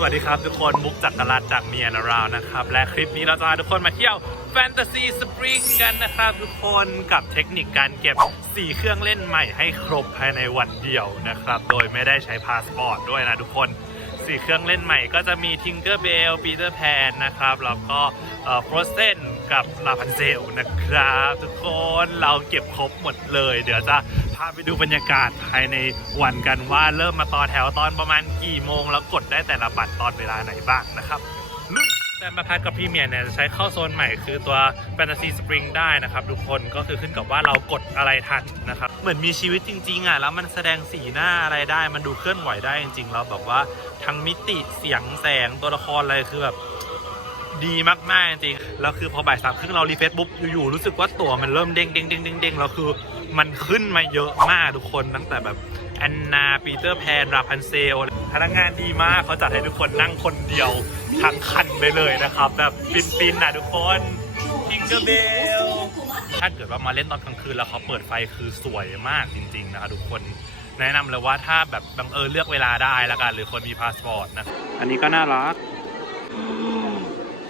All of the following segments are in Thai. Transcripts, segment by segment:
สวัสดีครับทุกคนมุกจักรรัตน์จากเมียนาราวนะครับ และคลิปนี้เราจะพาทุกคนมาเที่ยวแฟนตาซีสปริงกันนะครับทุกคนกับเทคนิคการเก็บ 4 เครื่องเล่นใหม่ให้ครบภายในวันเดียวนะครับ โดยไม่ได้ใช้พาสปอร์ตด้วยนะทุกคนสี่เครื่องเล่นใหม่ก็จะมี Tinkerbell Peter Pan นะครับ แล้วก็เอ่อ Frozen กับ Rapunzel นะครับ ทุกคนเราเก็บครบหมดเลย เดี๋ยวจะ พาไปดูบรรยากาศภายในวันกันว่าเริ่มมาต่อแถวตอนประมาณกี่โมง แล้วกดได้แต่ละบัตรตอนเวลาไหนบ้างนะครับแต่มาพัดกับพรีเมียร์เนี่ยจะใช้เข้าโซนใหม่คือตัว Fantasy Spring ได้นะครับ ทุกคนก็คือขึ้นกับว่าเรากดอะไรทันนะครับ เหมือนมีชีวิตจริงๆอะแล้วมันแสดงสีหน้าอะไรได้ มันดูเคลื่อนไหวได้จริงๆแล้วแบบว่าทั้งมิติเสียงแสงตัวละครอะไรคือแบบ ดีมากๆจริงๆแล้วคือพอบ่ายสามครึ่งเรารีเฟซบุ๊กอยู่ๆรู้สึกว่าตั๋วมันเริ่มเด้งเด้งเด้งเด้งเด้งแล้วคือมันขึ้นมาเยอะมากทุกคนตั้งแต่แบบแอนนาปีเตอร์แพนราพันเซลพนักงานดีมากเขาจัดให้ทุกคนนั่งคนเดียวทั้งคันไปเลยนะครับ แบบฟินๆนะทุกคนทิงเกอร์เบลถ้าเกิดว่ามาเล่นตอนกลางคืนแล้วเขาเปิดไฟคือสวยมากจริง ๆ นะครับทุกคนแนะนำเลยว่าถ้าแบบบังเอิญเลือกเวลาได้ละกัน หรือคนมีพาสปอร์ตนะ อันนี้ก็น่ารัก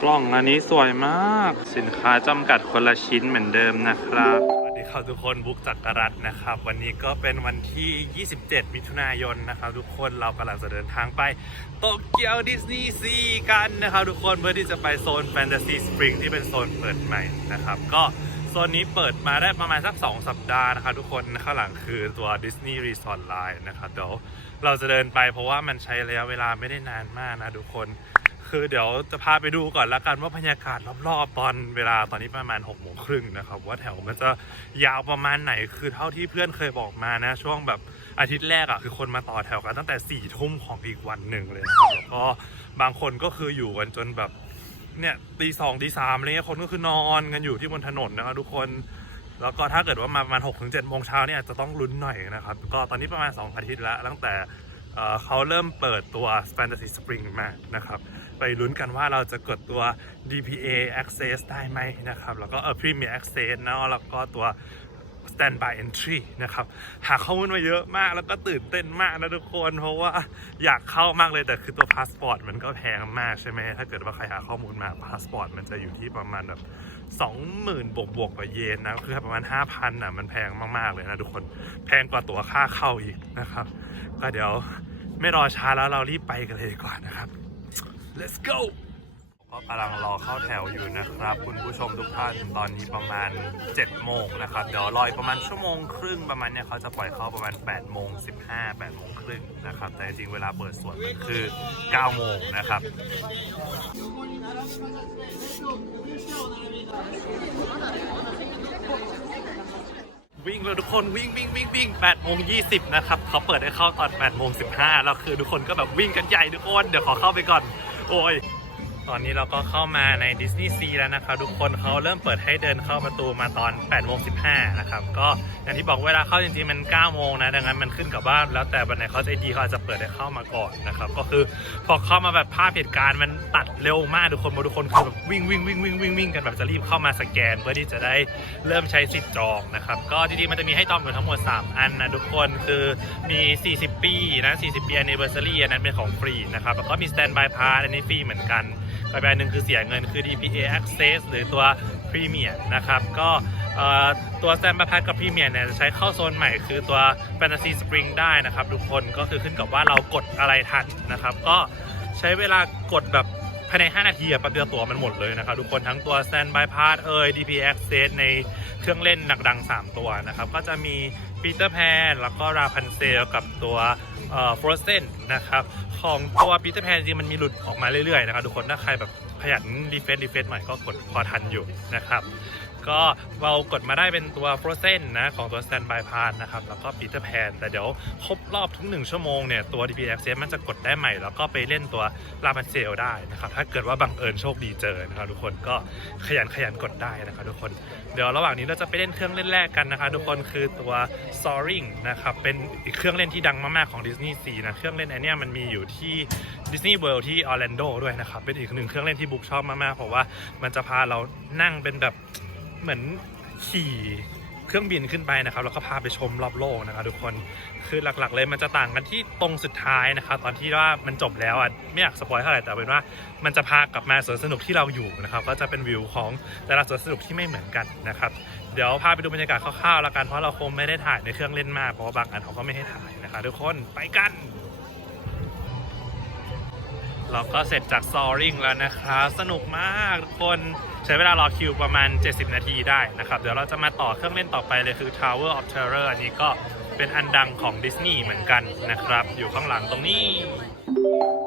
กล้องอันนี้สวยมาก สินค้าจำกัดคนละชิ้นเหมือนเดิมนะครับสวัสดีครับทุกคนบุ๊กจักรรัตน์นะครับ วันนี้ก็เป็นวันที่ 27 มิถุนายนนะครับทุกคนเรากำลังจะเดินทางไปโตเกียวดิสนีย์ซีกันนะครับทุกคนเพื่อที่จะไปโซนแฟนตาซีสปริงที่เป็นโซนเปิดใหม่นะครับ ก็โซนนี้เปิดมาได้ประมาณสัก 2 สัปดาห์นะครับทุกคนข้างหลังคือตัว Disney Resort Line นะครับเดี๋ยวเราจะเดินไปเพราะว่ามันใช้ระยะเวลาไม่ได้นานมากนะทุกคน คือเดี๋ยวจะพาไปดูก่อนละกันว่าบรรยากาศรอบๆตอนเวลาตอนนี้ประมาณ6กโมงครึ่งนะครับว่าแถวมันจะยาวประมาณไหนคือเท่าที่เพื่อนเคยบอกมานะ ช่วงแบบอาทิตย์แรกอะ่ะคือคนมาต่อแถวกันตั้งแต่4ี่ทุ่มของอีกวันหนึ่งเลยนะครับแล้วก็บางคนก็คืออยู่กันจนแบบเนี่ยตีสองตีสามอะไรเงี้ยคนก็คือนอนกันอยู่ที่บนถนนนะครับทุกคนแล้วก็ถ้าเกิดว่ามาประมาณหกถึงเจ็ดโมงเช้าเนี่ยอาจจะต้องลุ้นหน่อยนะครับ ก็ตอนนี้ประมาณ 2 อาทิตย์แล้วตั้งแต่เอ่อเขาเริ่มเปิดตัว Fantasy Spring มานะครับ ไปลุ้นกันว่าเราจะกดตัว DPA Access ได้ไหมนะครับ แล้วก็เออ Premier Access นะแล้วก็ตัว Standby Entry นะครับ หาข้อมูลมาเยอะมากแล้วก็ตื่นเต้นมากนะทุกคน เพราะว่าอยากเข้ามากเลยแต่คือตัวพาสปอร์ตมันก็แพงมากใช่ไหม ถ้าเกิดว่าใครหาข้อมูลมาพาสปอร์ตมันจะอยู่ที่ประมาณแบบ20,000บวกบวกกว่าเยนนะ คือประมาณ5,000อะมันแพงมากๆเลยนะทุกคน แพงกว่าตั๋วค่าเข้าอีกนะครับ ก็เดี๋ยวไม่รอช้าแล้วเรารีบไปกันเลยดีกว่านะครับ let's go ก็กำลังรอเข้าแถวอยู่นะครับ คุณผู้ชมทุกท่านตอนนี้ประมาณ 7 โมงนะครับ เดี๋ยวรออีกประมาณชั่วโมงครึ่งประมาณเนี้ยเขาจะปล่อยเข้าประมาณ 8 โมง 15 8 โมงครึ่งนะครับ แต่จริงเวลาเปิดสวนมันคือ 9 โมงนะครับวิ่งเลยทุกคนวิ่งวิ่งวิ่งวิ่ง8โมง20 นะครับเขาเปิดให้เข้าตอน8โมง15แล้วคือทุกคนก็แบบวิ่งกันใหญ่ทุกคน เดี๋ยวขอเข้าไปก่อน โอ้ยตอนนี้เราก็เข้ามาในดิสนีย์ซีแล้วนะครับ ทุกคนเขาเริ่มเปิดให้เดินเข้าประตูมาตอน8โมง15 นะครับ ก็อย่างที่บอกเวลาเข้าจริงๆ มัน 9 โมงนะ ดังนั้นมันขึ้นกับว่าแล้วแต่วันไหนเขาใจดีเขาอาจจะเปิดให้เข้ามาก่อนนะครับ ก็คือ พอเข้ามาแบบภาพเหตุการณ์มันตัดเร็วมากทุกคนเพราะทุกคนคือแบบวิ่งวิ่งวิ่งวิ่งวิ่งวิ่งกันแบบจะรีบเข้ามาสแกน เพื่อที่จะได้เริ่มใช้สิทธิ์จองนะครับ ก็จริงๆมันจะมีให้จองอยู่ทั้งหมด 3 อันนะทุกคนคือมี 40 ปีนะ 40 ปี anniversary อันนั้นเป็นของฟรีนะครับ แล้วก็มี standby pass อันนี้ฟรีเหมือนกันกับแบบหนึ่งคือเสียเงินคือ DPA Access หรือตัว Premier นะครับก็ ตัว Standby Pass กับ Premier เนี่ยจะใช้เข้าโซนใหม่คือตัว Fantasy Spring ได้นะครับ ทุกคนก็คือขึ้นกับว่าเรากดอะไรทันนะครับ ก็ใช้เวลากดแบบภายใน 5 นาทีอะแป๊บเดียวตัวมันหมดเลยนะครับ ทุกคนทั้งตัว Standby Pass เอ่ย DP Access ในเครื่องเล่นหนักดัง 3 ตัวนะครับ ก็จะมี Peter Pan แล้วก็ Rapunzel กับตัวเอ่อ Frozen นะครับ ของตัว Peter Pan จริงมันมีหลุดออกมาเรื่อยๆนะครับ ทุกคนถ้าใครแบบขยันรีเฟซรีเฟซหน่อยก็กดพอทันอยู่นะครับ ก็เรากดมาได้เป็นตัว Frozen นะ ของตัว Standby Pass นะครับ แล้วก็ Peter Pan แต่เดี๋ยวครบรอบถึง1ชั่วโมงเนี่ย ตัว DPFS มันจะกดได้ใหม่ แล้วก็ไปเล่นตัว Rapunzel ได้นะครับ ถ้าเกิดว่าบังเอิญโชคดีเจอนะครับทุกคนก็ขยันขยันกดได้นะครับทุกคน เดี๋ยวระหว่างนี้เราจะไปเล่นเครื่องเล่นแรกกันนะคะทุกคนคือตัว Soaring นะครับเป็นอีกเครื่องเล่นที่ดังมากๆของ Disney Sea นะเครื่องเล่นอันเนี้ยมันมีอยู่ที่ Disney World ที่ออร์แลนโดด้วยนะครับเป็นอีกหนึ่งเครื่องเล่นที่บุ๊กชอบมากๆเพราะว่ามันจะพาเรานั่งเป็นแบบ เหมือนขี่เครื่องบินขึ้นไปนะครับแล้วก็พาไปชมรอบโลกนะครับทุกคนคือหลักๆเลยมันจะต่างกันที่ตรงสุดท้ายนะครับตอนที่ว่ามันจบแล้วอะไม่อยากสปอยเท่าไหร่แต่เป็นว่ามันจะพากลับมาสวนสนุกที่เราอยู่นะครับก็จะเป็นวิวของแต่ละสวนสนุกที่ไม่เหมือนกันนะครับเดี๋ยวพาไปดูบรรยากาศคร่าวๆแล้วกันเพราะเราคงไม่ได้ถ่ายในเครื่องเล่นมากเพราะว่าบางอันเขาก็ไม่ให้ถ่ายนะครับทุกคนไปกัน เราก็เสร็จจากซอริงแล้วนะครับ สนุกมากทุกคนใช้เวลารอคิวประมาณ 70 นาทีได้นะครับ เดี๋ยวเราจะมาต่อเครื่องเล่นต่อไปเลยคือ Tower of Terror อันนี้ก็เป็นอันดังของดิสนีย์เหมือนกันนะครับ อยู่ข้างหลังตรงนี้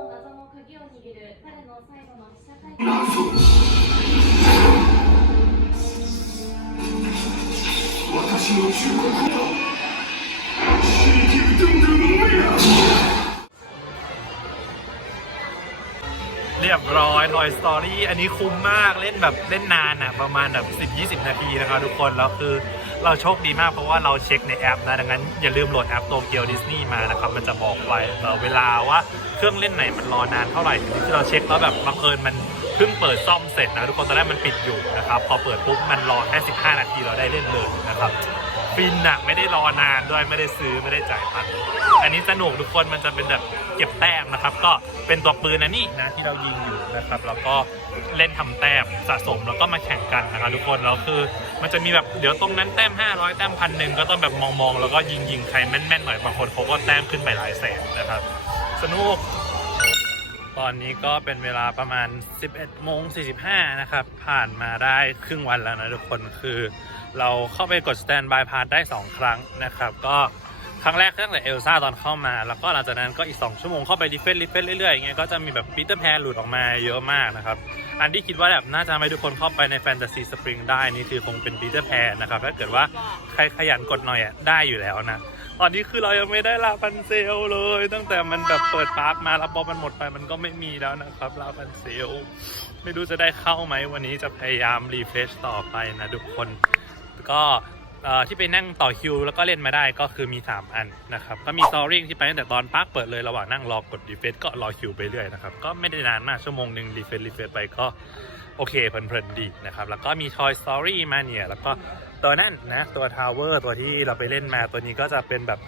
謎の鍵を握る彼の最後の試写会見私の忠告 เรียบร้อย Toy Story อันนี้คุ้มมากเล่นแบบเล่นนานอะประมาณแบบ 10-20 นาทีนะครับทุกคน แล้วคือเราโชคดีมากเพราะว่าเราเช็คในแอปนะ ดังนั้นอย่าลืมโหลดแอปโตเกียวดิสนีย์มานะครับ มันจะบอกไว้เอ่อเวลาว่าเครื่องเล่นไหนมันรอนานเท่าไหร่ที่เราเช็คแล้วแบบบังเอิญมันเพิ่งเปิดซ่อมเสร็จนะทุกคนตอนแรกมันปิดอยู่นะครับ พอเปิดปุ๊บมันรอแค่ 15 นาทีเราได้เล่นเลยนะครับ ฟินอะไม่ได้รอนานด้วยไม่ได้ซื้อไม่ได้จ่ายตังค์อันนี้สนุกทุกคนมันจะเป็นแบบเก็บแต้มนะครับ ก็เป็นตัวปืนนะนี่นะที่เรายิงอยู่นะครับ แล้วก็เล่นทำแต้มสะสมแล้วก็มาแข่งกันนะครับทุกคนแล้วคือ มันจะมีแบบเดี๋ยวตรงนั้นแต้ม 500 แต้มพันหนึ่งก็ต้องแบบมองๆแล้วก็ยิงยิงๆใครแม่นๆหน่อยบางคนเขาก็แต้มขึ้นไปหลายแสนนะครับ สนุก ตอนนี้ก็เป็นเวลาประมาณ 11โมง45 นะครับ ผ่านมาได้ครึ่งวันแล้วนะทุกคนคือ เราเข้าไปกด stand by pass ได้ 2 ครั้งนะครับ ก็ครั้งแรกตั้งแต่เอลซ่าตอนเข้ามา แล้วก็หลังจากนั้นก็อีก 2 ชั่วโมงเข้าไปรีเฟรชรีเฟรชเรื่อยๆอย่างเงี้ยก็จะมีแบบปีเตอร์แพนหลุดออกมาเยอะมากนะครับ อันที่คิดว่าแบบน่าจะทำให้ทุกคนเข้าไปในแฟนตาซีสปริงได้นี่คือคงเป็นปีเตอร์แพนนะครับถ้าเกิดว่าใครขยันกดหน่อยอะได้อยู่แล้วนะ ตอนนี้คือเรายังไม่ได้ลาพันเซลเลย ตั้งแต่มันแบบเปิดปาร์คมาแล้วพอมันหมดไปมันก็ไม่มีแล้วนะครับลาพันเซล ไม่รู้จะได้เข้าไหมวันนี้จะพยายามรีเฟรชต่อไปนะทุกคน ก็ที่ไปนั่งต่อคิวแล้วก็เล่นมาได้ก็คือมี 3 อันนะครับ ก็มีซอริงที่ไปตั้งแต่ตอนปาร์คเปิดเลยระหว่างนั่งรอกดรีเฟรชก็รอคิวไปเรื่อยนะครับ ก็ไม่ได้นานมากชั่วโมงหนึ่งรีเฟรชรีเฟรชไปก็โอเคเพลินๆดีนะครับ แล้วก็มี Toy Story มาเนี่ยแล้วก็ ตัวนั่นนะตัว Tower ตัวที่เราไปเล่นมาตัวนี้ก็จะเป็นแบบ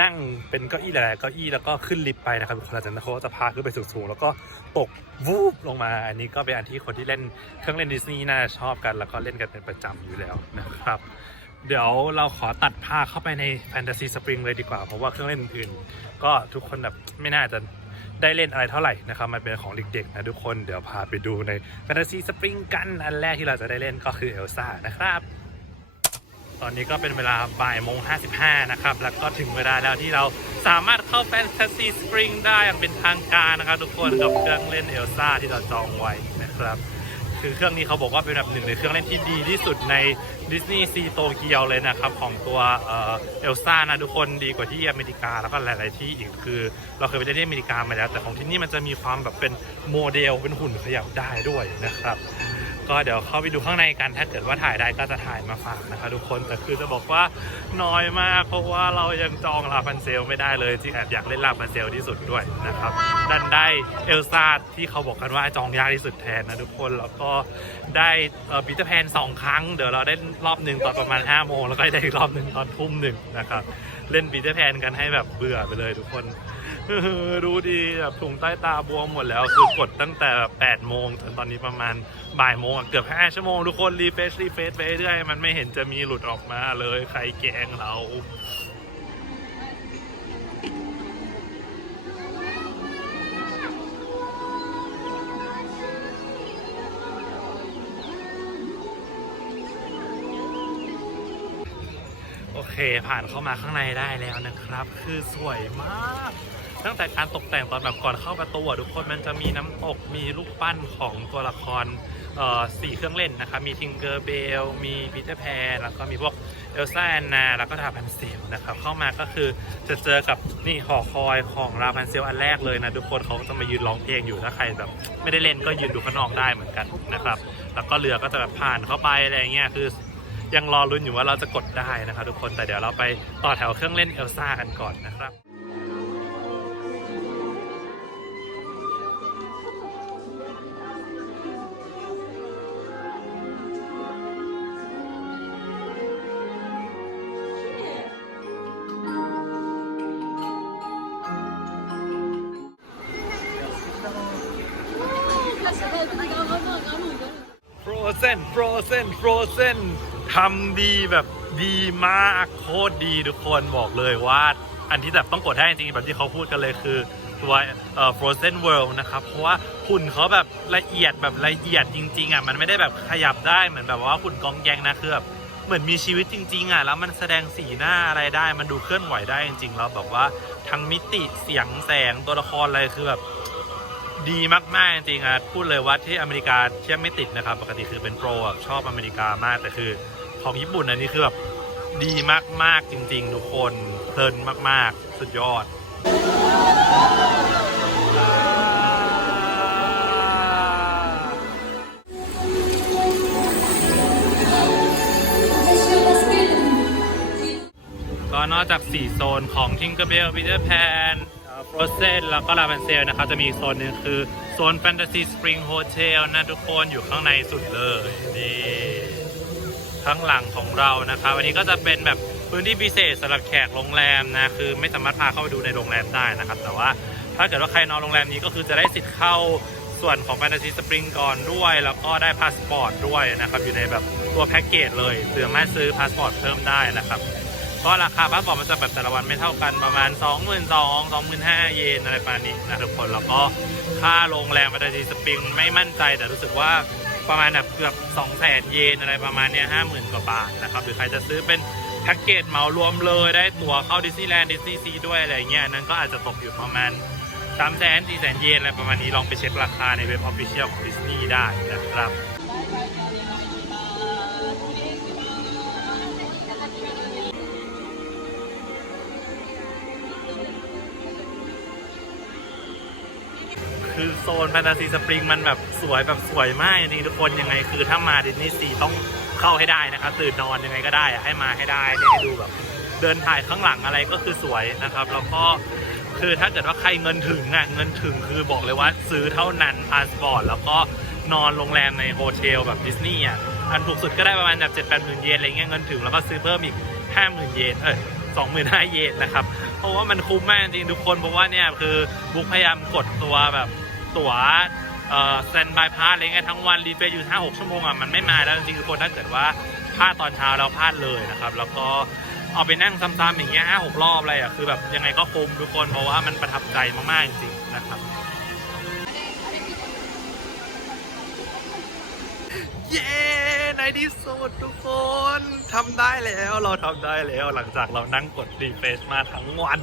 นั่งเป็นเก้าอี้หลายๆเก้าอี้แล้วก็ขึ้นลิฟต์ไปนะครับคนละจากนั้นเขาจะพาขึ้นไปสูงๆแล้วก็ตกวูบลงมา อันนี้ก็เป็นอันที่คนที่เล่นเครื่องเล่นดิสนีย์น่าจะชอบกัน แล้วก็เล่นกันเป็นประจำอยู่แล้วนะครับ เดี๋ยวเราขอตัดภาพเข้าไปในแฟนตาซีสปริงเลยดีกว่า เพราะว่าเครื่องเล่นอื่นๆก็ทุกคนแบบไม่น่าจะได้เล่นอะไรเท่าไหร่นะครับมันเป็นของเด็กๆนะทุกคนเดี๋ยวพาไปดูในแฟนตาซีสปริงกันอันแรกที่เราจะได้เล่นก็คือเอลซ่านะครับ ตอนนี้ก็เป็นเวลาบ่ายโมง 55 นะครับ แล้วก็ถึงเวลาแล้วที่เราสามารถเข้าแฟนตาซีสปริงได้อย่างเป็นทางการนะครับ ทุกคนกับเครื่องเล่นเอลซ่าที่เราจองไว้นะครับ คือเครื่องนี้เขาบอกว่าเป็นแบบหนึ่งในเครื่องเล่นที่ดีที่สุดในดิสนีย์ซีโตเกียวเลยนะครับ ของตัวเอลซ่านะทุกคนดีกว่าที่อเมริกาแล้วก็หลาย ๆ ที่อีกคือ เราเคยไปเล่นที่อเมริกามาแล้ว แต่ของที่นี่มันจะมีความแบบเป็นโมเดลเป็นหุ่นขยับได้ด้วยนะครับ ก็เดี๋ยวเข้าไปดูข้างในกัน ถ้าเกิดว่าถ่ายได้ก็จะถ่ายมาฝากนะคะทุกคนแต่คือจะบอกว่าน้อยมากเพราะว่าเรายังจองลาพันเซลไม่ได้เลยจริงแอบอยากเล่นลาพันเซลที่สุดด้วยนะครับดันได้เอลซ่าที่เขาบอกกันว่าจองยากที่สุดแทนนะทุกคนแล้วก็ได้ปีเตอร์แพนสองครั้งเดี๋ยวเราได้รอบหนึ่งตอนประมาณ5้าโมงแล้วก็ได้อีกรอบหนึ่งตอนทุ่มหนึ่งนะครับเล่นปีเตอร์แพนกันให้แบบเบื่อไปเลยทุกคน ดูดีแบบถุงใต้ตาบวมหมดแล้ว คือกดตั้งแต่8โมงจนตอนนี้ประมาณบ่ายโมงเกือบ5ชั่วโมงทุกคนรีเฟรชรีเฟรชไปเรื่อยมันไม่เห็นจะมีหลุดออกมาเลยใครแกล้งเราโอเคผ่านเข้ามาข้างในได้แล้วนะครับ คือสวยมาก ตั้งแต่การตกแต่งตอนแบบก่อนเข้าประตูอะทุกคนมันจะมีน้ำตกมีลูกปั้นของตัวละครสี่เครื่องเล่นนะครับมีทิงเกอร์เบลมีปีเตอร์แพนแล้วก็มีพวกเอลซ่าแอนนาแล้วก็ราพันเซลนะครับเข้ามาก็คือจะเจอกับนี่หอคอยของราพันเซลอันแรกเลยนะทุกคนเขาก็จะมายืนร้องเพลงอยู่ถ้าใครแบบไม่ได้เล่นก็ยืนดูข้างนอกได้เหมือนกันนะครับแล้วก็เรือก็จะแบบผ่านเข้าไปอะไรเงี้ยคือยังรอลุ้นอยู่ว่าเราจะกดได้นะครับทุกคนแต่เดี๋ยวเราไปต่อแถวเครื่องเล่นเอลซ่ากันก่อนนะครับ Frozen Frozen Frozen ทำดีแบบดีมากโคตรดีทุกคนบอกเลยว่าอันที่แบบต้องกดให้จริงๆแบบที่เขาพูดกันเลยคือตัวเอ่อ Frozen World นะครับ เพราะว่าหุ่นเขาแบบละเอียดแบบละเอียดจริง ๆอะมันไม่ได้แบบขยับได้เหมือนแบบว่าหุ่นกองแกงนะคือแบบเหมือนมีชีวิตจริง ๆอะแล้วมันแสดงสีหน้าอะไรได้ มันดูเคลื่อนไหวได้จริงๆแล้วแบบว่าทั้งมิติเสียงแสงตัวละครอะไรคือแบบ ดีมากๆจริงๆอะพูดเลยว่าที่อเมริกาเทียบไม่ติดนะครับ ปกติคือเป็นโปรอะชอบอเมริกามากแต่คือของญี่ปุ่นอันนี้คือแบบดีมากๆจริง ๆ ทุกคนเพลินมากๆ สุดยอดก็นอกจาก 4 โซนของ Tinkerbell Peter Pan Frozen แล้วก็ Rapunzel นะครับจะมีโซนหนึ่งคือโซน Fantasy Spring Hotel นะทุกคนอยู่ข้างในสุดเลยนี่ข้างหลังของเรานะครับวันนี้ก็จะเป็นแบบพื้นที่พิเศษสำหรับแขกโรงแรมนะคือไม่สามารถพาเข้าไปดูในโรงแรมได้นะครับ แต่ว่าถ้าเกิดว่าใครนอนโรงแรมนี้ก็คือจะได้สิทธิ์เข้าส่วนของ Fantasy Spring ก่อนด้วย แล้วก็ได้พาสปอร์ตด้วยนะครับอยู่ในแบบตัวแพ็กเกจเลยสามารถซื้อพาสปอร์ตเพิ่มได้นะครับ ก็ราคาพาสปอร์ตมันจะแบบแต่ละวันไม่เท่ากันประมาณ 2 2 0 0 0 2 5 0 0เยนอะไรประมาณนี้นะทุกคนแล้วก็ค่าโรงแรมบัตดีสปริงไม่มั่นใจแต่รู้สึกว่าประมาณแบบเกือบ 200,000เยนอะไรประมาณเนี้ย50,000กว่าบาทนะครับหรือใครจะซื้อเป็นแพ็กเกจเหมารวมเลยได้ตั๋วเข้าดิสนีย์แลนด์ดิสนีย์ซีด้วยอะไรเงี้ยนั้นก็อาจจะตกอยู่ประมาณ3 0 0 0 0 0 4 0 0 0 0เยนอะไรประมาณนี้ลองไปเช็คราคาในเว็บออฟฟิเชียลของดิสนีย์ได้นะครับ คือโซนแฟนตาซีสปริงมันแบบสวยแบบสวยมากจริงๆทุกคนยังไงคือถ้ามาดิสนีย์ซีต้องเข้าให้ได้นะครับตื่นนอนยังไงก็ได้อะให้มาให้ได้ให้ดูแบบเดินถ่ายข้างหลังอะไรก็คือสวยนะครับ แล้วก็คือถ้าเกิดว่าใครเงินถึงอะเงินถึงคือบอกเลยว่าซื้อเท่านั้นพาสปอร์ตแล้วก็นอนโรงแรมในโฮเทลแบบดิสนีย์อะอันถูกสุดก็ได้ประมาณแบบเจ็ดแปดหมื่นเยนอะไรเงี้ยเงินถึงแล้วก็ซื้อเพิ่มอีกห้าหมื่นเยนเออสองหมื่นห้าเยนนะครับ เพราะว่ามันคุ้มมากจริงๆทุกคนเพราะว่าเนี่ยคือบุ๊กพยายามกดตัวแบบ ตั๋วเอ่อสแตนบายพาสอะไรเงี้ยทั้งวันรีเฟรชอยู่ห้าหกชั่วโมงอะมันไม่มาแล้วจริงๆทุกคนถ้าเกิดว่าพลาดตอนเช้าเราพลาดเลยนะครับ แล้วก็เอาไปนั่งซ้ำๆอย่างเงี้ยห้าหกรอบอะไรอะคือแบบยังไงก็คุ้มทุกคนเพราะว่ามันประทับใจมากๆจริงๆนะครับ เย้ในที่สุดทุกคนทำได้แล้วเราทำได้แล้วหลังจากเรานั่งกดรีเฟรชมาทั้งวัน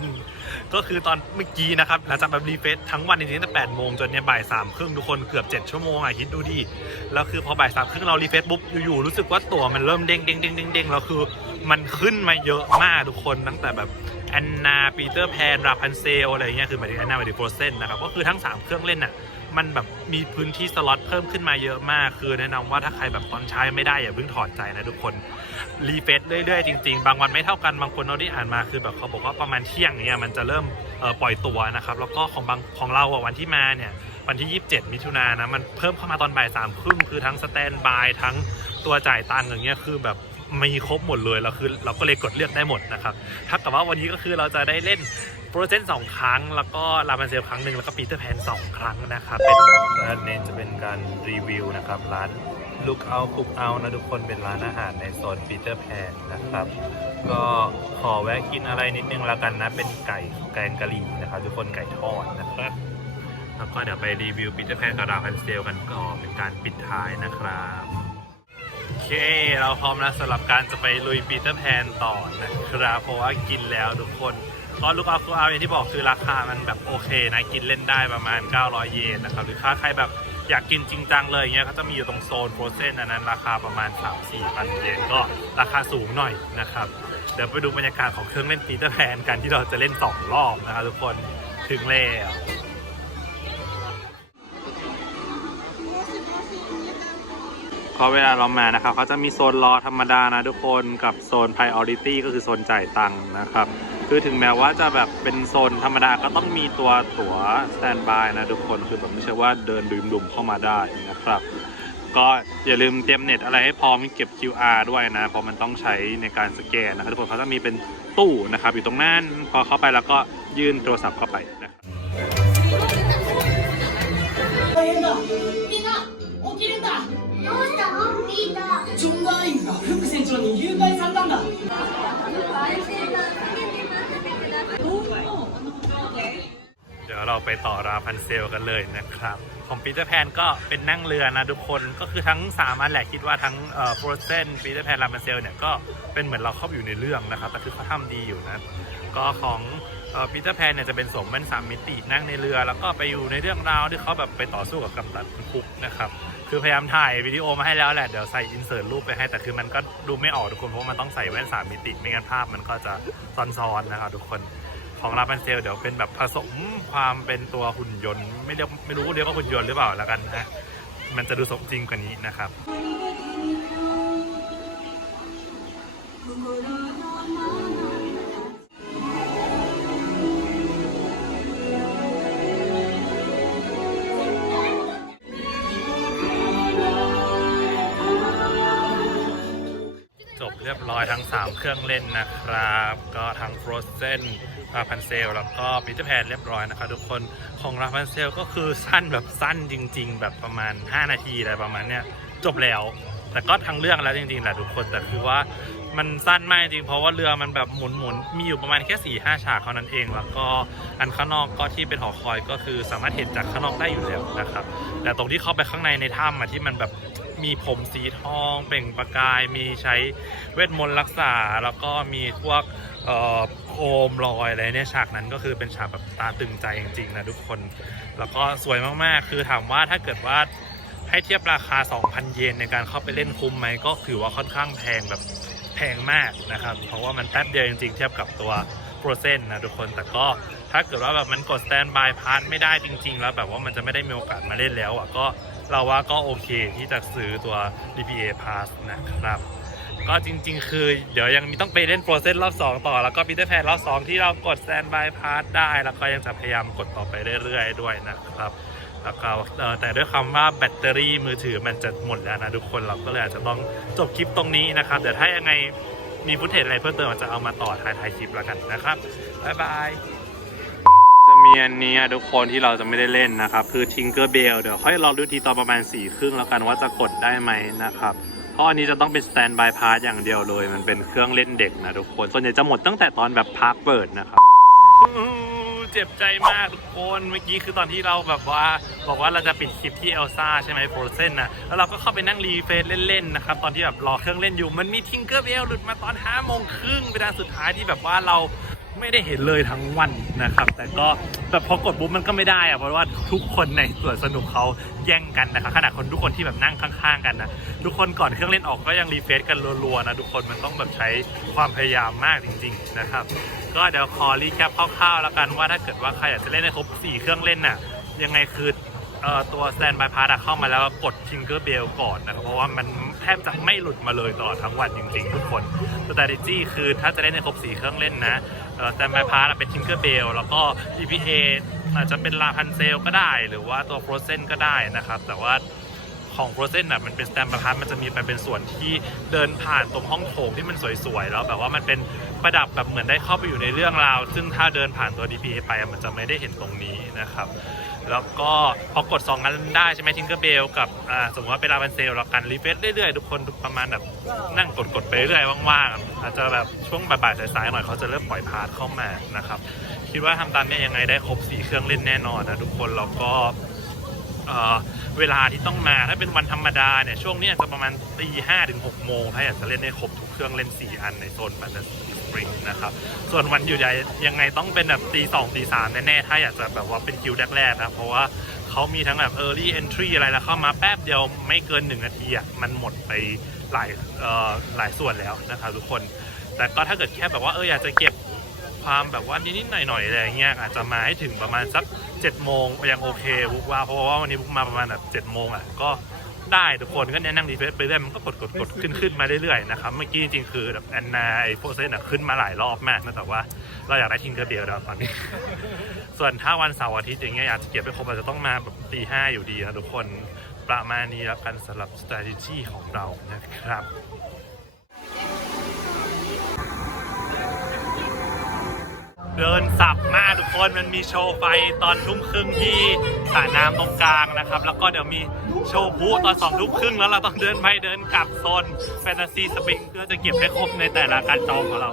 ก็คือตอนเมื่อกี้นะครับหลังจากแบบรีเฟซทั้งวันจริงๆตั้งแต่แปดโมงจนเนี่ยบ่ายสามครึ่งทุกคนเกือบเจ็ดชั่วโมงอะคิดดูดิแล้วคือพอบ่ายสามครึ่งเรารีเฟซปุ๊บอยู่ๆรู้สึกว่าตั๋วมันเริ่มเด้งเด้งเด้งเด้งเด้งแล้วคือมันขึ้นมาเยอะมากทุกคนตั้งแต่แบบแอนนาปีเตอร์แพนราพันเซลอะไรเงี้ยคือหมายถึงแอนนาหมายถึงโฟรเซนนะครับก็คือทั้ง 3 เครื่องเล่นน่ะ มันแบบมีพื้นที่สล็อตเพิ่มขึ้นมาเยอะมาก คือแนะนำว่าถ้าใครแบบตอนใช้ไม่ได้อย่าเพิ่งถอดใจนะทุกคนรีเฟซเรื่อยๆจริงๆ บางวันไม่เท่ากันบางคนเราที่อ่านมาคือแบบเขาบอกว่าประมาณเที่ยงเนี่ยมันจะเริ่มปล่อยตัวนะครับแล้วก็ของบางของเราวันที่มาเนี่ยวันที่ 27 มิถุนายนนะมันเพิ่มเข้ามาตอนบ่ายสามครึ่งคือทั้งสแตนบายทั้งตัวจ่ายตังค์อย่างเงี้ยคือแบบ มีครบหมดเลยเราคือเราก็เลยกดเลือกได้หมดนะครับถ้าแต่ว่าวันนี้ก็คือเราจะได้เล่นโปรเจนต์สองครั้ง แล้วก็ลาบันเซลครั้งหนึ่งแล้วก็ปีเตอร์แพนสองครั้งนะครับเป็นร้านจะเป็นการรีวิวนะครับร้าน Look Out Cook Out นะทุกคนเป็นร้านอาหารในโซนปีเตอร์แพนนะครับ ก็ขอแวะกินอะไรนิดนึงแล้วกันนะเป็นไก่แกงกะหรี่นะครับ ทุกคนไก่ทอดนะครับแล้วก็เดี๋ยวไปรีวิวปีเตอร์แพนกับลาบันเซลกันก่อนเป็นการปิดท้ายนะครับ เคเราพร้อมแล้วสำหรับการจะไปลุยปีเตอร์แพนต่อนะครับเพราะว่ากินแล้วทุกคนก็ลูกอาคือาอย่างที่บอกคือราคามันแบบโอเคนะกินเล่นได้ประมาณ 900 เยนนะครับหรือถ้าใครแบบอยากกินจริงจังเลยเงี้ยเขาจะมีอยู่ตรงโซนโฟรเซนอันนั้นราคาประมาณ 3-4พันเยนก็ราคาสูงหน่อยนะครับเดี๋ยวไปดูบรรยากาศของเครื่องเล่นปีเตอร์แพนกันที่เราจะเล่น 2 รอบนะครับทุกคนถึงแล้ว พอเวลาเรามานะครับเขาจะมีโซนรอธรรมดานะทุกคนกับโซน priority ก็คือโซนจ่ายตังค์นะครับ คือถึงแม้ว่าจะแบบเป็นโซนธรรมดาก็ต้องมีตัวตั๋ว standby นะทุกคนคือแบบไม่ใช่ว่าเดินดุมๆเข้ามาได้นะครับ ก็อย่าลืมเตรียมเน็ตอะไรให้พร้อมเก็บ QR ด้วยนะ เพราะมันต้องใช้ในการสแกนนะครับทุกคนเขาจะมีเป็นตู้นะครับอยู่ตรงนั้นพอเข้าไปแล้วก็ยื่นโทรศัพท์เข้าไป เดี๋ยวเราไปต่อราพันเซลกันเลยนะครับของปีเตอร์แพนก็เป็นนั่งเรือนะทุกคนก็คือทั้งสามอันแหละคิดว่าทั้งเอ่อโฟรเซนปีเตอร์แพนราพันเซลเนี่ยก็เป็นเหมือนเราเข้าไปอยู่ในเรื่องนะครับแต่คือเขาทำดีอยู่นะก็ของปีเตอร์แพนเนี่ยจะเป็นสมเป็นสามมิตินั่งในเรือ แล้วก็ไปอยู่ในเรื่องราวที่เขาแบบไปต่อสู้กับกัปตันคุกนะครับคือพยายามถ่ายวิดีโอมาให้แล้วแหละเดี๋ยวใส่อินเสิร์ตรูปไปให้แต่คือมันก็ดูไม่ออกทุกคนเพราะมันต้องใส่แว่นสามมิติ ไม่งั้นภาพมันก็จะซ้อนๆนะครับทุกคน ของลาบันเซลเดี๋ยวเป็นแบบผสมความเป็นตัวหุ่นยนต์ ไม่เรียกไม่รู้เรียกว่าหุ่นยนต์หรือเปล่าแล้วกันนะมันจะดูสมจริงกว่านี้นะครับจบเรียบร้อยทั้ง 3 เครื่องเล่นนะครับ ก็ทั้ง Frozen ราพันเซลแล้วก็พิ t แพนเรียบร้อยนะครับทุกคนของราพันเซลก็คือสั้นแบบสั้นจริง ๆ แบบประมาณ 5 นาทีอะไรประมาณเนี้ยจบแล้ว แต่ก็ทั้งเรื่องแล้วจริงๆแหละทุกคนแต่คือว่ามันสั้นมากจริงเพราะว่าเรือมันแบบหมุนๆมีอยู่ประมาณแค่4ี่ห้าฉากเท่านั้นเอง แล้วก็อันข้างนอกก็ที่เป็นหอคอยก็คือสามารถเห็นจากข้างนอกได้อยู่แล้วนะครับแต่ตรงที่เข้าไปข้างในในถ้ำอะที่มันแบบมีผมสีทองเปล่งประกาย มีใช้เวทมนต์รักษา แล้วก็มีพวก โคมลอยอะไรเนี่ยฉากนั้นก็คือเป็นฉากแบบตาตึงใจจริงๆนะทุกคน แล้วก็สวยมากๆ คือถามว่าถ้าเกิดว่าให้เทียบราคา 2,000 เยนในการเข้าไปเล่นคุ้มไหมก็ถือว่าค่อนข้างแพงแบบแพงมากนะครับ เพราะว่ามันแป๊บเดียวจริงๆ เทียบกับตัวโปรเซนนะทุกคนแต่ก็ถ้าเกิดว่าแบบมันกดสแตนบายพาร์ทไม่ได้จริง ๆ แล้วแบบว่ามันจะไม่ได้มีโอกาสมาเล่นแล้วอะก็เราว่าก็โอเคที่จะซื้อตัว DPA Pass นะครับ ก็จริง ๆ คือเดี๋ยวยังมีต้องไปเล่นโปรเซสรอบ 2 ต่อ แล้วก็ปีเตอร์แพนรอบ 2 ที่เรากดแซนบายพาร์ทได้ แล้วก็ยังจะพยายามกดต่อไปเรื่อย ๆ ด้วยนะครับแล้วก็แต่ด้วยคำว่าแบตเตอรี่มือถือมันจะหมดแล้วนะทุกคนเราก็เลยอาจจะต้องจบคลิปตรงนี้นะครับเดี๋ยวถ้ายังไงมีฟุตเทจอะไรเพิ่มเติมจะเอามาต่อท้ายๆคลิปแล้วกันนะครับบ๊ายบายจะมีอันนี้ทุกคนที่เราจะไม่ได้เล่นนะครับ คือ Tinker Bell เดี๋ยวค่อยรอดูทีตอนประมาณ4ี่ครึ่งแล้วกันว่าจะกดได้ไหมนะครับ เพราะอันนี้จะต้องเป็น stand by pass อย่างเดียวเลย มันเป็นเครื่องเล่นเด็กนะทุกคน ส่วนใหญ่จะหมดตั้งแต่ตอนแบบพาร์คเปิดนะครับเจ็บใจมากทุกคน เมื่อกี้คือตอนที่เราแบบว่า บอกว่าเราจะปิดคลิปที่เอลซ่าใช่ไหมโฟรเซนนะแล้วเราก็เข้าไปนั่งรีเฟซเล่นๆนะครับตอนที่แบบรอเครื่องเล่นอยู่ มันมีทิงเกอร์เบลหลุดมาตอน5้าโมงครึ่งเป็นอันสุดท้ายที่แบบว่าเรา ไม่ได้เห็นเลยทั้งวันนะครับ แต่ก็แบบพอกดปุ๊บมันก็ไม่ได้อะเพราะว่าทุกคนในสวนสนุกเขาแย่งกันนะครับขนาดคนทุกคนที่แบบนั่งข้างๆกันนะทุกคนก่อนเครื่องเล่นออกก็ยังรีเฟซกันรัวๆนะทุกคนมันต้องแบบใช้ความพยายามมากจริง ๆนะครับ ก็เดี๋ยวขอรีแคปคร่าวๆแล้วกันว่าถ้าเกิดว่าใครอยากจะเล่นให้ครบ4เครื่องเล่นน่ะยังไงคือตัว Stand by Pass อะเข้ามาแล้วก็กด Tinker Bell ก่อนนะครับ เพราะว่ามันแทบจะไม่หลุดมาเลยตลอดทั้งวันจริงๆ ทุกคน strategy คือถ้าจะเล่นให้ครบ4เครื่องเล่นนะ เอ่อ Stand by Pass อะเป็นทิงเกอร์เบลแล้วก็ EPA อาจจะเป็นลาพันเซลก็ได้ หรือว่าตัวโฟรเซนก็ได้นะครับ แต่ว่าของโปรเซนอะมันเป็นสแตมป์ประพัดมันจะมีไปเป็นส่วนที่เดินผ่านตรงห้องโถงที่มันสวยๆ แล้วแบบว่ามันเป็นประดับแบบเหมือนได้เข้าไปอยู่ในเรื่องราว ซึ่งถ้าเดินผ่านตัว DPA ไปอะมันจะไม่ได้เห็นตรงนี้นะครับ แล้วก็พอกด2กันได้ใช่ไหมทิงเกอร์เบลกับอ่าสมมติว่าเป็นลาบันเซลเรากันรีเฟซเรื่อยๆ ทุกคนประมาณแบบนั่งกดๆไปเรื่อยๆว่างๆ อาจจะแบบช่วงบ่ายๆสายๆหน่อยเขาจะเริ่มปล่อยพาร์ทเข้ามานะครับ คิดว่าทำตามเนี้ยยังไงได้ครบสี่เครื่องเล่นแน่นอนนะทุกคนแล้วก็ เเวลาที่ต้องมาถ้าเป็นวันธรรมดาเนี่ยช่วงนี้จะประมาณตีห้าถึงหกโมงถ้าอยากจะเล่นให้ครบทุกเครื่องเล่น 4 อันในโซนบันเดอร์สปริงนะครับ ส่วนวันหยุดใหญ่ยังไงต้องเป็นแบบตีสองตีสามแน่ๆ ถ้าอยากจะแบบว่าเป็นคิวแรกๆนะเพราะว่าเขามีทั้งแบบ early entry อะไรแล้วเข้ามาแป๊บเดียวไม่เกิน 1 นาทีอะมันหมดไปหลายหลายส่วนแล้วนะครับทุกคนแต่ก็ถ้าเกิดแค่แบบว่าเอออยากจะเก็บ ความแบบว่านิดๆหน่อยๆอะไรอย่างเงี้ยอาจจะมาให้ถึงประมาณสัก7จ็ดโมงยังโอเคบุ๊กว่าเพราะว่าวันนี้บุ๊กมาประมาณแบบเจ็ดโมงอะก็ได้ทุกคนก็แนะนั่งรีเฟซไปเรื่อยมันก็กดกดกดขึ้นขึ้นมาเรื่อยๆนะครับเมื่อกี้จริงๆคือแบบแอนนาไอโฟเซนอะขึ้นมาหลายรอบมากนะแต่ว่าเราอยากได้ทิงเกอร์เบลแล้วตอนนี้ ส่วนถ้าวันเสาร์อาทิตย์อย่างเงี้ยอยากจะเก็บไปครบอาจจะต้องมาแบบตีห้าอยู่ดีนะทุกคนประมาณนี้แล้วกันสำหรับ strategy ของเรานะครับ เดินสับมากทุกคนมันมีโชว์ไฟตอนทุ่มครึ่งที่สระน้ำตรงกลางนะครับ แล้วก็เดี๋ยวมีโชว์บูตอนสองทุ่มครึ่งแล้วเราต้องเดินไปเดินกลับโซนแฟนตาซีสปริงเพื่อจะเก็บให้ครบในแต่ละการจองของเรา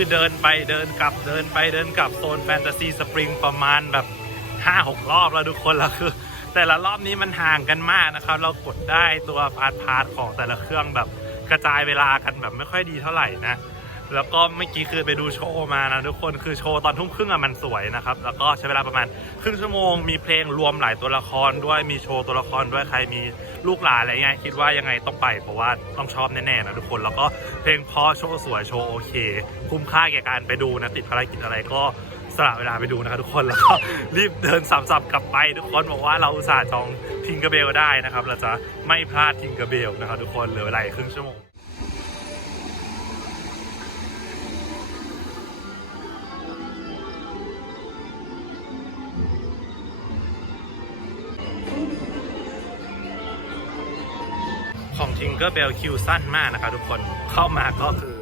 คือเดินไปเดินกลับเดินไปเดินกลับโซนแฟนตาซีสปริงประมาณแบบห้าหกรอบแล้วทุกคนแล้วคือ แต่ละรอบนี้มันห่างกันมากนะครับ เรากดได้ตัวพาร์ทพาร์ทของแต่ละเครื่องแบบกระจายเวลากันแบบไม่ค่อยดีเท่าไหร่นะ แล้วก็เมื่อกี้คือไปดูโชว์มานะทุกคนคือโชว์ตอนทุ่มครึ่งอะมันสวยนะครับ แล้วก็ใช้เวลาประมาณครึ่งชั่วโมง มีเพลงรวมหลายตัวละครด้วยมีโชว์ตัวละครด้วยใครมีลูกหลานอะไรเงี้ยคิดว่ายังไงต้องไปเพราะว่าต้องชอบแน่ๆนะทุกคนแล้วก็เพลงพราะโชว์สวยโชว์โอเค คุ้มค่าแก่การไปดูนะติดภารกิจอะไรก็สละเวลาไปดูนะครับทุกคนแล้วก็รีบเดินสับๆกลับไปทุกคนบอกว่าเราอุตส่าห์จองทิงเกอร์เบลได้นะครับ เราจะไม่พลาดทิงเกอร์เบลนะครับทุกคนเหลือเวลาอีกครึ่งชั่วโมง Jingle Bell คิวสั้นมากนะครับทุกคนเข้ามาก็คือ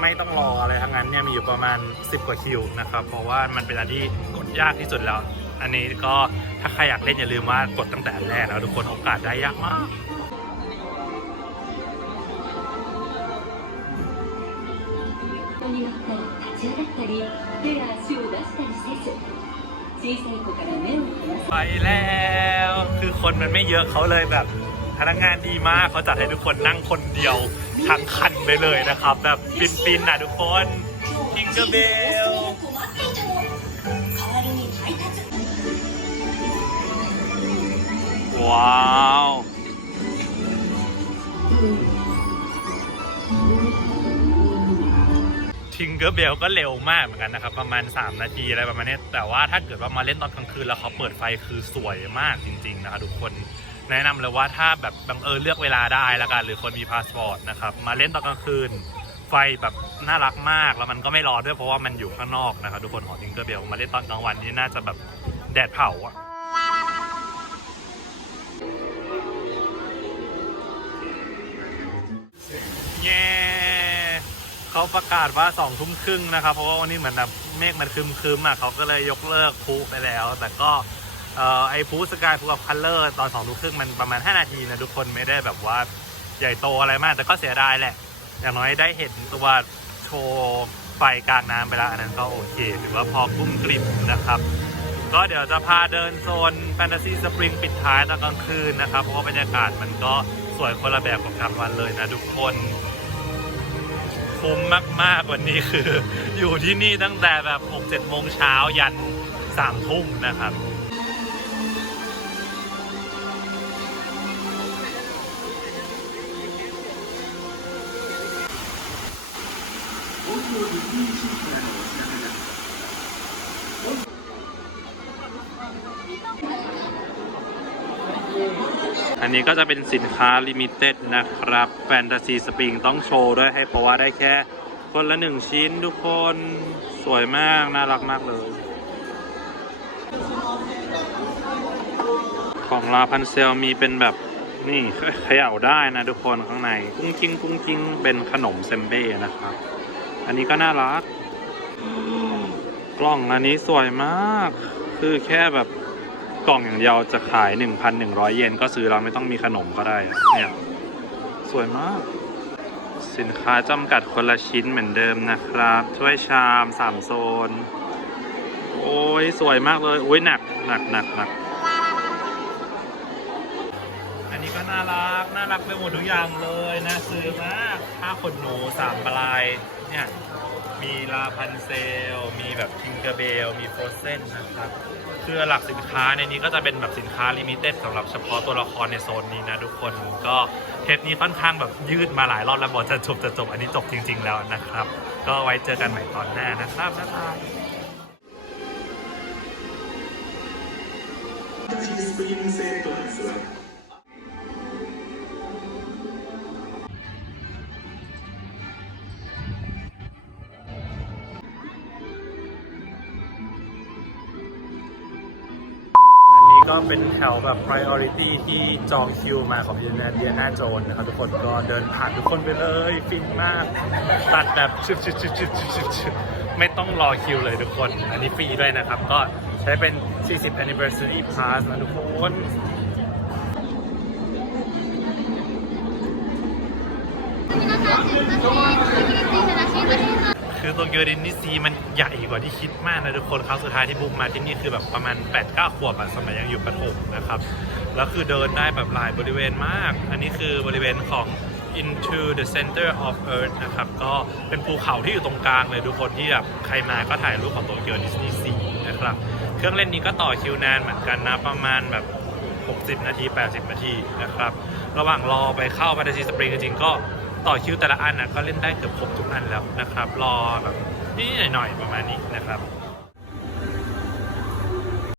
ไม่ต้องรออะไรทั้งนั้นเนี่ยมีอยู่ประมาณ 10 กว่าคิวนะครับเพราะว่ามันเป็นอะไรที่กดยากที่สุดแล้ว อันนี้ก็ถ้าใครอยากเล่นอย่าลืมว่ากดตั้งแต่แรกแล้วทุกคนโอกาสได้ยากมากไปแล้ว คือคนมันไม่เยอะเขาเลยแบบ พนักงานดีมากเขาจัดให้ทุกคนนั่งคนเดียวทั้งคันไปเลยนะครับ แบบฟินๆนะทุกคน Tinkerbell ว้าวทิงเกอร์เบลก็เร็วมากเหมือนกันนะครับ ประมาณ 3 นาทีอะไรประมาณนี้แต่ว่าถ้าเกิดว่ามาเล่นตอนกลางคืนแล้วเขาเปิดไฟคือสวยมากจริง ๆ นะครับทุกคน แนะนำเลยว่าถ้าแบบบังเอิญเลือกเวลาได้ละกันหรือคนมีพาสปอร์ตนะครับมาเล่นตอนกลางคืน ไฟแบบน่ารักมากแล้วมันก็ไม่ร้อนด้วยเพราะว่ามันอยู่ข้างนอกนะครับทุกคนหอทิงเกอร์เบลมาเล่นตอนกลางวันนี้น่าจะแบบแดดเผาอะเย้เขาประกาศว่าสองทุ่มครึ่งนะครับ เพราะว่าวันนี้เหมือนแบบเมฆมันคึมๆอะเขาก็เลยยกเลิกพลุไปแล้ว แต่ก็ เอ่อไอ้พลุสกายพลุกับคัลเลอร์ตอนสองทุ่มครึ่งมันประมาณ 5 นาทีนะทุกคนไม่ได้แบบว่าใหญ่โตอะไรมาก แต่ก็เสียดายแหละ อย่างน้อยได้เห็นตัวโชว์ไฟกลางน้ำไปแล้วอันนั้นก็โอเคถือว่าพอกุ้มกริบนะครับ ก็เดี๋ยวจะพาเดินโซนแฟนตาซีสปริงปิดท้ายตอนกลางคืนนะครับ เพราะว่าบรรยากาศมันก็สวยคนละแบบกับกลางวันเลยนะทุกคนคุ้มมาก ๆ วันนี้คือ อยู่ที่นี่ตั้งแต่แบบ6-7โมงเช้ายัน3ทุ่มนะครับ อันนี้ก็จะเป็นสินค้าลิมิเต็ดนะครับ แฟนตาซีสปริงต้องโชว์ด้วยให้เพราะว่าได้แค่คนละหนึ่งชิ้นทุกคนสวยมาก น่ารักมากเลย ของลาพันเซลมีเป็นแบบนี่เขย่าได้นะทุกคนข้างใน กุ้งกิ้งกุ้งกิ้งเป็นขนมเซมเบ้นะครับ อันนี้ก็น่ารัก กล้องอันนี้สวยมาก คือแค่แบบกล่องอย่างเดียวจะขาย 1,100 เยนก็ซื้อเราไม่ต้องมีขนมก็ได้อะเนี่ยสวยมาก สินค้าจำกัดคนละชิ้นเหมือนเดิมนะครับ ถ้วยชาม 3 โซน โอ้ย สวยมากเลย โอ้ยหนักหนักหนักหนัก ก็น่ารัก น่ารักไปหมดทุกอย่างเลยนะซื้อมากผ้าขนหนูสามปลาย เนี่ย มีลาพันเซล มีแบบทิงเกอร์เบล มีโฟรเซนนะครับ คือหลักสินค้าในนี้ก็จะเป็นแบบสินค้าลิมิเต็ดสำหรับเฉพาะตัวละครในโซนนี้นะทุกคน ก็เทปนี้ค่อนข้างแบบยืดมาหลายรอบแล้วบอกจะจบจะจบอันนี้จบจริง ๆ แล้วนะครับ ก็ไว้เจอกันใหม่ตอนหน้านะครับบ๊ายบาย Thank you. ก็เป็นแถวแบบ priority ที่จองคิวมาของเดียนาเดียนาโจนนะครับทุกคนก็เดินผ่านทุกคนไปเลยฟินมาก ตัดแบบชุดชุดชุดชุดชุดชุดชุดไม่ต้องรอคิวเลยทุกคน อันนี้ฟรีด้วยนะครับ ก็ใช้เป็น 40 anniversary pass นะทุกคน คือโตเกียวดิสนีย์ซีมันใหญ่กว่าที่คิดมากนะทุกคนครั้งสุดท้ายที่บุ๊กมาที่นี่คือแบบประมาณ8-9ขวบอะสมัยยังอยู่ประถมนะครับ แล้วคือเดินได้แบบหลายบริเวณมาก อันนี้คือบริเวณของ Into the Center of Earth นะครับ ก็เป็นภูเขาที่อยู่ตรงกลางเลยทุกคนที่แบบใครมาก็ถ่ายรูปของโตเกียวดิสนีย์ซีนะครับ เครื่องเล่นนี้ก็ต่อคิวนานเหมือนกันนะ ประมาณแบบ 60 นาที 80 นาทีนะครับ ระหว่างรอไปเข้าแฟนตาซีสปริงจริงๆก็ ต่อคิวแต่ละอันนะก็เล่นได้เกือบครบทุกอันแล้วนะครับ รอแบบนิดหน่อยๆประมาณนี้นะครับ